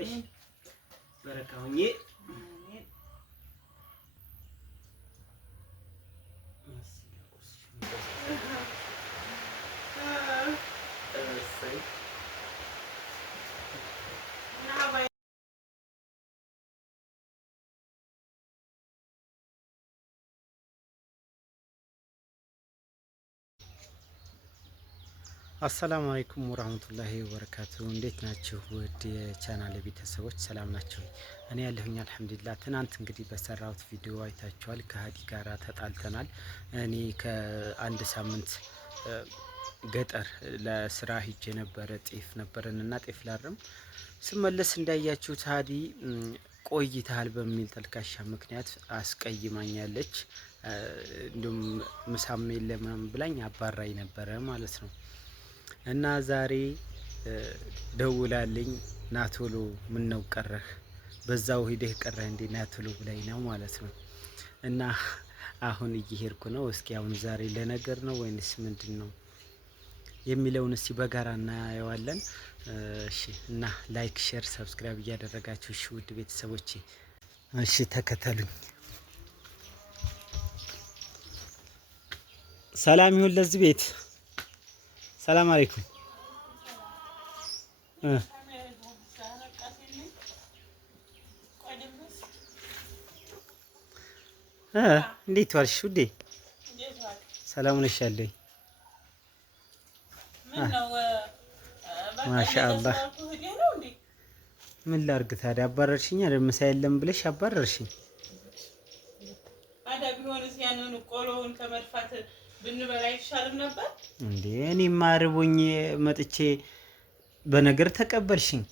ያደርግልሽ። በረካውኝ አሰላሙ አለይኩም ወራህመቱላሂ ወበረካቱ። እንዴት ናችሁ ውድ የቻናሌ ቤተሰቦች ሰላም ናቸው? እኔ ያለሁኝ አልሐምዱሊላህ። ትናንት እንግዲህ በሰራሁት ቪዲዮ አይታችኋል። ከሀዲ ጋራ ተጣልተናል። እኔ ከአንድ ሳምንት ገጠር ለስራ ሂጄ ነበረ። ጤፍ ነበረንና ጤፍ ላርም ስመለስ እንዳያችሁት ሀዲ ቆይተሃል በሚል ተልካሻ ምክንያት አስቀይማኛለች። እንዲሁም ምሳም የለም ብላኝ አባራኝ ነበረ ማለት ነው። እና ዛሬ ደውላልኝ ናቶሎ ምን ነው ቀረህ በዛው ሂደህ ቀረህ እንዴ ናቶሎ ብላኝ ነው ማለት ነው። እና አሁን እየሄድኩ ነው። እስኪ አሁን ዛሬ ለነገር ነው ወይንስ ምንድን ነው የሚለውን እስቲ በጋራ እናየዋለን። እሺ እና ላይክ፣ ሼር፣ ሰብስክራይብ እያደረጋችሁ እሺ ውድ ቤተሰቦቼ እሺ ተከተሉኝ። ሰላም ይሁን ለዚህ ቤት። ሰላም አለይኩም። እንዴት ዋልሽ ውዴ? ሰላም ነሽ ያለኝ? ማሻአላህ። ምን ላድርግ ታዲያ አባረርሽኝ አይደል? ምሳ የለም ብለሽ አባረርሽኝ። ታዲያ ቢሆንስ ያንን ቆሎውን ከመድፋት ብንበላ አይሻልም ነበር እንዴ? እኔማ አርቦኝ መጥቼ በነገር ተቀበልሽኝ።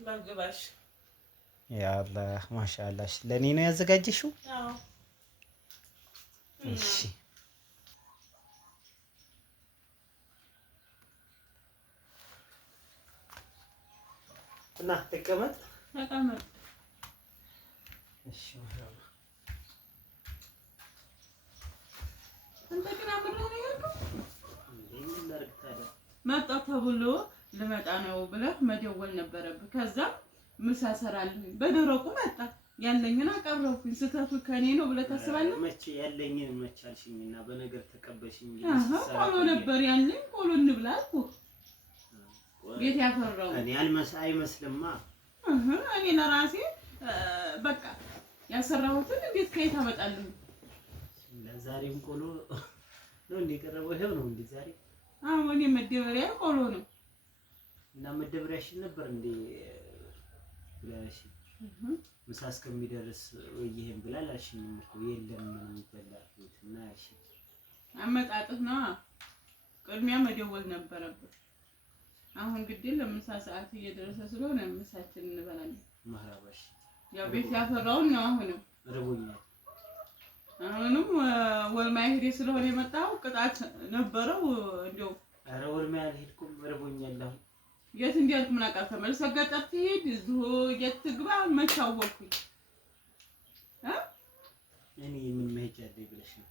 ባግባሽ ያ አላህ ማሻአላህ። ለኔ ነው ያዘጋጀሽው? አዎ። እሺ እና ተቀመጥ ተቀመጥ። እሺ ማሻአላህ። መጣ ተብሎ ልመጣ ነው ብለህ መደወል ነበረብህ። ከዛ ምሳ ሰራልኝ በደረቁ መጣ። ያለኝን አቀረብኩኝ። ስህተቱ ከኔ ነው ብለህ ታስባለህ? መቼ ያለኝን መቻልሽኝና በነገር ተቀበልሽኝ። ቆሎ ነበር ያለኝ፣ ቆሎ እንብላ አልኩህ። ቤት ያፈራው እኔ አይመስልማ። እኔ ለራሴ በቃ ያሰራሁትን እንዴት ከየት አመጣለሁ? ለዛሬም ቆሎ ነው እንደቀረበው ይሄው ነው እንዴ ዛሬ? አሁን የመደበሪያ ቆሎ ነው እና መደበሪያሽን ነበር እንዴ ብላሽ ምሳ እስከሚደርስ ወይሄን ብላላሽኝ እኮ የለም ምንም ይበላል እና እሺ አመጣጥህ ነው። ቅድሚያ መደወል ነበረበት። አሁን ግዴለ ለምሳ ሰዓት እየደረሰ ስለሆነ ምሳችን እንበላለን። ማህራባሽ ያው ቤት ያፈራውን ነው። አሁንም ረቦኛል። አሁንም ወልማይ ሄዴ ስለሆነ የመጣው ቅጣት ነበረው። እንደው አረ ወልማይ አልሄድኩም ረቦኛል። አሁን የት እንዲያልኩ ምን አቃተ? መልሰህ ገጠር ትሄድ እዚሁ የትግባ መቻወልኩኝ እኔ ምን መሄጃ አለኝ ብለሽ ነው?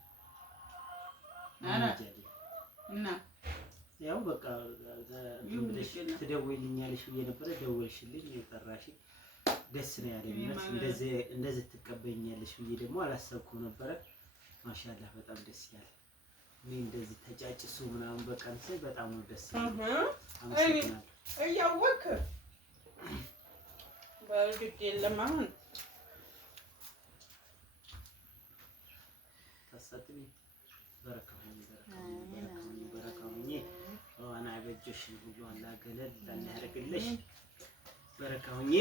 አረ እና ያው በቃ ትደውይልኛለሽ ብዬ ነበረ። ደወልሽልኝ፣ የጠራሽ ደስ ነው ያለኝ። እንደዚህ ትቀበይኛለሽ ብዬ ደግሞ አላሰብኩም ነበረ። ማሻአላህ በጣም ደስ ይላል። እኔ እንደዚህ ተጫጭሱ ምናምን በቃ እንትን በጣም ነው ደስ ይላል። አመሰግናለሁ። እያወክ በርግጥ የለም አሁን ታሳጥቢ በረካው ዋና በጀሽ ሁሉ አላህ ገለል አላህ ያደርግልሽ። በረካውኝ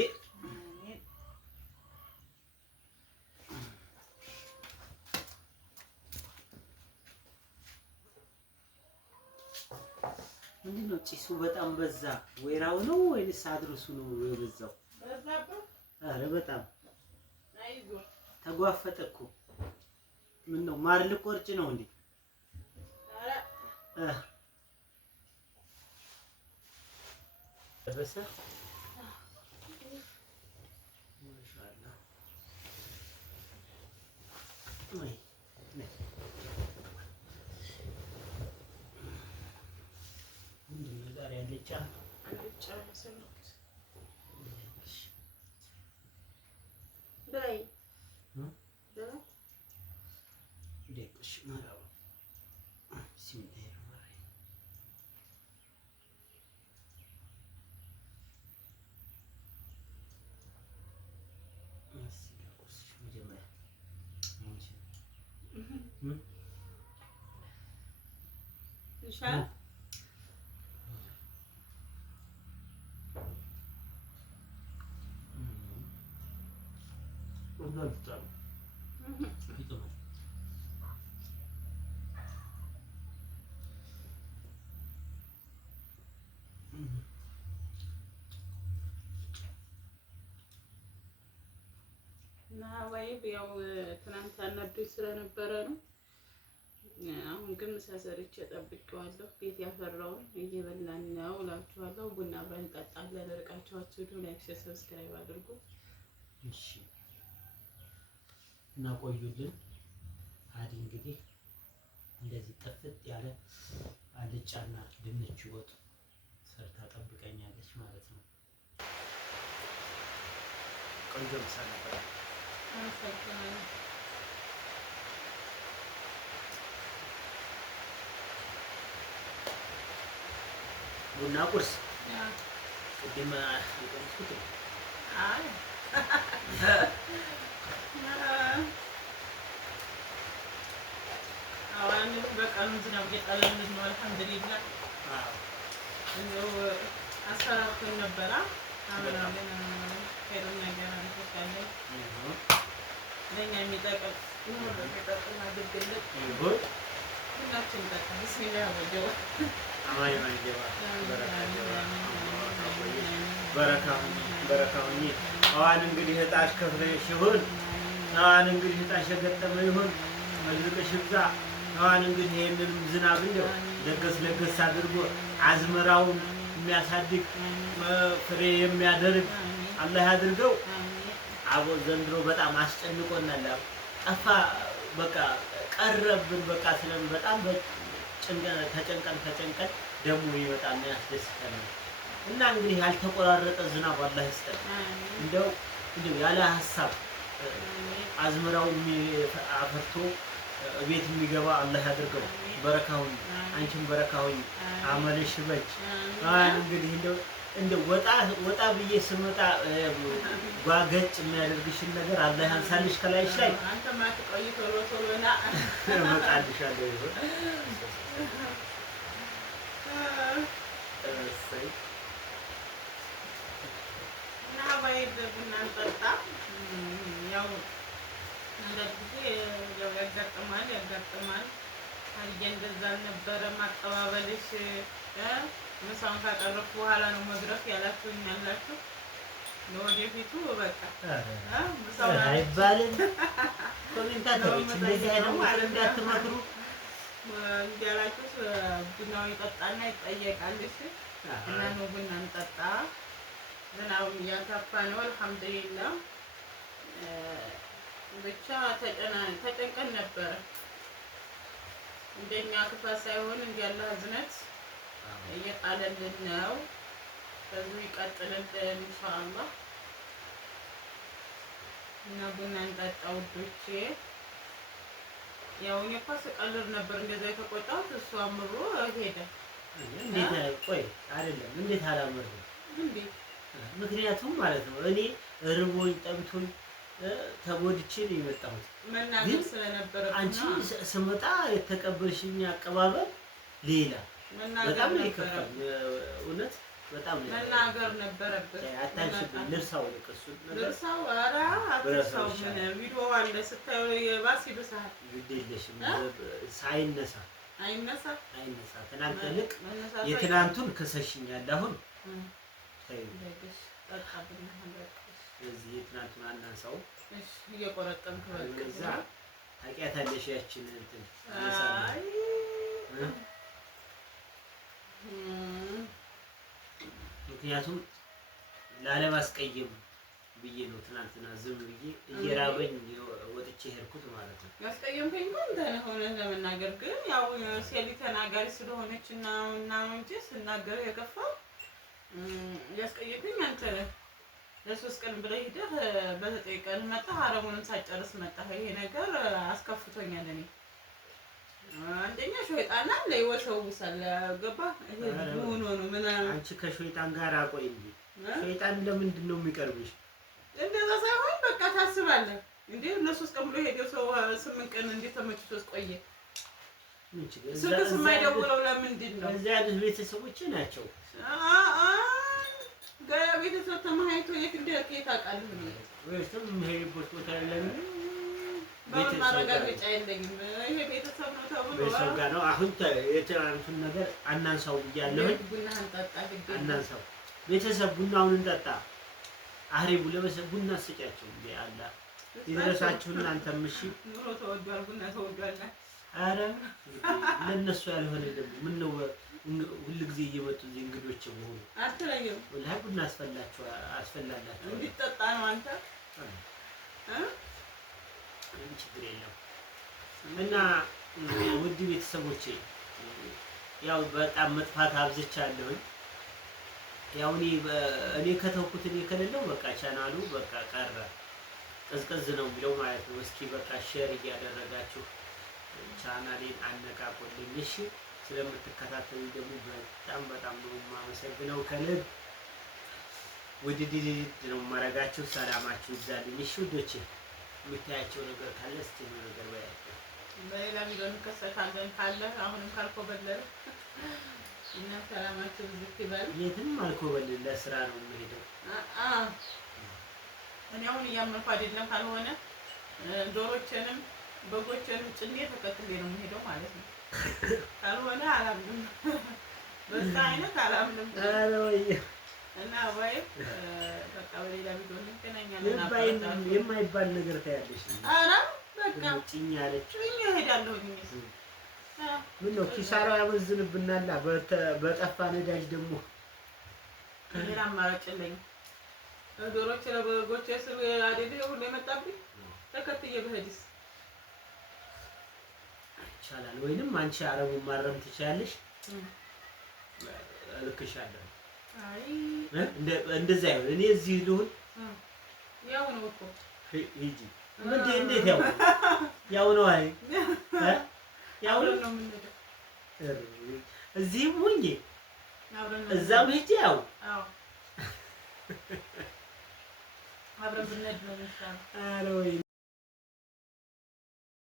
ምንድነው ጭሱ በጣም በዛ? ወይራው ነው ወይስ አድርሱ ነው የበዛው? በዛበት። አረ በጣም አይዞ ተጓፈጠ እኮ። ምን ነው ማር ልቆርጭ ነው እንዴ? አረ በሰ ማሻአላህ ወይ ምንድነው ዛሬ አልጫ መሰለኝ። በይ ደቅሽ ማራው ሲምታይ ማራይ አስደቁስ መጀመሪያ አንቺ ይሻል ወንዶልታው ይተማ እና ወይብ ያው ትናንት አናዶኝ ስለነበረ ነው። አሁን ግን ምሳ ሰርቼ ጠብቄዋለሁ። ቤት ያፈራውን እየበላን ነው እላችኋለሁ። ቡና አብረን እንጠጣለን። ርቃችሁ አትሂዱ። ላይክ፣ ሼር፣ ሰብስክራይብ አድርጉ። እሺ እና ቆዩልን። አዲ እንግዲህ እንደዚህ ጥፍጥ ያለ አልጫና ድንች ወጥ ሰርታ ጠብቀኛለች ማለት ነው። ቆንጆ ምሳ ነበር። ቡና ቁርስ ቅድም የቀመስኩት አይ አሁን በቀኑ ዝናብ እየጣለልን ነው። አልሐምዱሊላህ እንደው አስፈራርቶኝ ነበረ። አብረን ከሩን ነገር አንተካለን ለኛ የሚጠቅም ነው በሚጠቅም አድርግልን ይሁን ሁላችን ጠቅም ቢስሚላህ ወጀው አማይ ማይጀባ በረካሁኝ አዋን እንግዲህ እጣሽ ከፍለሽ ይሁን አዋን እንግዲህ እጣሽ የገጠመ ይሁን መልቀሽ ይብዛ አዋን እንግዲህ ይሄንን ዝናብ እንደው ለገስ አድርጎ አዝመራውን የሚያሳድግ ፍሬ የሚያደርግ አላህ ያድርገው። አቦ ዘንድሮ በጣም አስጨንቆናል። ጠፋ በቃ ቀረብን በቃ ስለም በጣም ተጨንቀን ደግሞ ይመጣና ያስደስተናል። እና እንግዲህ ያልተቆራረጠ ዝናብ አላህ ይስጠን። እንደው ያለ ሐሳብ አዝመራው አፈርቶ ቤት የሚገባ አላህ ያድርገው። በረካውን አንቺም በረካውን አመለሽ በጅ እንግዲህ እንደው ወጣ ብዬ ስመጣ ጓገጭ የሚያደርግሽን ነገር አላህ ያንሳልሽ ከላይሽ ላይ አንተ ማትቆይ ቶሎና እመጣልሻለሁ ይሁን እና ባይድ ቡና እንጠጣ። ያው እንደዚህ ያው ያጋጥማል። አየ እንደዛ አልነበረም አቀባበልሽ። ምሳውን ካቀረብኩ በኋላ ነው መድረፍ ያላችሁኛላችሁ። ለወደፊቱ በቃ ምሳውን አይባልም። ኮሜንታተሮች እንደዚህ አይነት ማለት እንዳትመክሩ እንዲያላችሁ ቡናው ይጠጣና ይጠየቃል። እሺ እና ነው ቡና እንጠጣ። ዝናቡም እያካፋ ነው አልሐምዱሊላህ። ብቻ ተጨንቀን ነበረ። እንደኛ ክፋት ሳይሆን እንዲያለ ህዝነት እየጣለልን ነው። በዚሁ ይቀጥልልን ኢንሻአላህ። እና ቡና እንጠጣ ውዶቼ። ያው እኔ እኮ ስቀልድ ነበር እንደዛ የተቆጣሁት። እሱ አምሮ ሄደ። እንዴት ቆይ አይደለም እንዴት አላመረም እንዴ? ምክንያቱም ማለት ነው እኔ ርቦኝ ጠምቶኝ ተጎድቼ ነው የመጣሁት። መናገር ስለነበረ አንቺ ስመጣ የተቀበልሽኝ አቀባበል ሌላ በጣም ነው የከፋኝ። እውነት በጣም ነው መናገር ነበረበት። አታንሽብኝ። ልርሳው ልቅሱ ልርሳው ኧረ አትርሳው። ምን ቪዲዮ አለ ስታዩ የባስ ይብሳል። ግዴለሽም ሳይነሳ አይነሳ ትናንት ልክ የትናንቱን ከሰሽኛል። አሁን ታይልሽ ተጣጣብና ሀለቀ እዚህ የትናንቱን አናንሳው። እሺ እየቆረጠምክ በቃ ታውቂያታለሽ ያችን እንትን አይ ምክንያቱም ላለማስቀየም ብዬ ነው ትናንትና ዝም ብዬ እየራበኝ ወጥቼ ሄድኩት ማለት ነው። ያስቀየምከኝ እንኳን ሆነ ለመናገር ግን ያው ሴሊ ተናጋሪ ስለሆነች እና እንጂ ስናገር የከፋው ያስቀየምከኝ አንተ ነህ። ለሶስት ቀን ብለህ ሄደህ በዘጠኝ ቀን መጣህ። አረሙንም ሳጨርስ መጣህ። ይሄ ነገር አስከፍቶኛል። እኔ አንደኛ ሸይጣን አለ ይወሰውሳል። ገባህ? ይሄ ሆኖ ነው ምናምን። አንቺ ከሸይጣን ጋር አቆይ እንጂ ሸይጣን ለምንድን ነው የሚቀርብሽ? እንደዛ ሳይሆን በቃ ታስባለህ እንዴ ለሶስት ቀን ብሎ ሄደው ሰው 8 ቀን እንዴት ተመችቶስ ቆየ? ስልክስ የማይደውለው ለምንድን ነው? እዚያ ያሉት ቤተሰቦች ናቸው። ገና ቤተሰብ ተማሃይቶ የት እንደሄድክ ታውቃለህ? ወይስ የምሄድበት ቦታ የለም። ማረጋገጫ የለኝም። ይሄ ቤተሰብ ነው ተብሎ ቤተሰብ ጋር ነው። አሁን የትናንቱን ነገር አናንሳው ብያለሁ። ቡናህን ጠጣ ግዴ አናንሳው። ቤተሰብ ቡናውን እንጠጣ። አህሪቡ ለበሰብ ቡና ስጫቸው እንዴ አላ ይድረሳችሁ። እናንተም እሺ ኑሮ ተወዷል፣ ቡና ተወዷል። አረ ለነሱ ያልሆነ ደግሞ ምን ነው ሁሉ ጊዜ እየመጡ እዚህ እንግዶች በሆኑ አትለየው። ወላሂ ቡና አስፈላላችሁ እንዲጠጣ ነው። አንተ ችግር የለም። እና ውድ ቤተሰቦቼ ያው በጣም መጥፋት አብዝቻለሁኝ። ያው እኔ ከተውኩት እኔ ከሌለው በቃ ቻናሉ በቃ ቀረ ቀዝቀዝ ነው የሚለው ማለት ነው። እስኪ በቃ ሼር እያደረጋችሁ ቻናሌን አነቃቁልኝ እሺ። ስለምትከታተሉ ደግሞ በጣም ነው የማመሰግነው። ከልብ ውድድድ ነው የማደርጋችሁ። ሰላማችሁ ይብዛልኝ እሺ ውዶቼ። የምታያቸው ነገር ካለ እስቲ ነው ነገር ባያቸው። በሌላ ቪዲዮ እንከሰታለን ካለ አሁንም ካልኮበለለ እና ሰላማችሁ ዝቅ ይበል። የትም አልኮበልል ለስራ ነው የምሄደው። እኔ አሁን እያመንኩ አይደለም። ካልሆነ ዶሮችንም በጎችንም ጭኔ ተከትሌ ነው የምሄደው ማለት ነው። ካልሆነ አላምንም። በዛ አይነት አላምንም። አረ ወይ እና ወይ በቃ በሌላ ቪዲዮ እንገናኛለን። የማይባል ነገር ታያለሽ። አረ በቃ ጭኛ አለች ጭኛ ሄዳለሁ። ምን ነው ኪሳራ ያመዝንብናል። በጠፋ ነዳጅ ደግሞ ሌላ አማራጭ የለኝም። ዶሮች ለበጎች ስል አይደል ሁሉ የመጣብኝ ተከትዬ በህዲስ ይቻላል። ወይንም አንቺ አረቡን ማረም ትችያለሽ። እልክሻለሁ። አይ እንደዛ ይሁን። እኔ እዚህ ልሁን። ያው ነው እኮ ሂጂ። እንዴት ያው ነው። አይ ያው ነው የምንሄደው። እዚህም ሁኚ እዛም ሂጂ። ያው አዎ አብረን ብንሄድ ነው የሚሻለው። ኧረ ወይኔ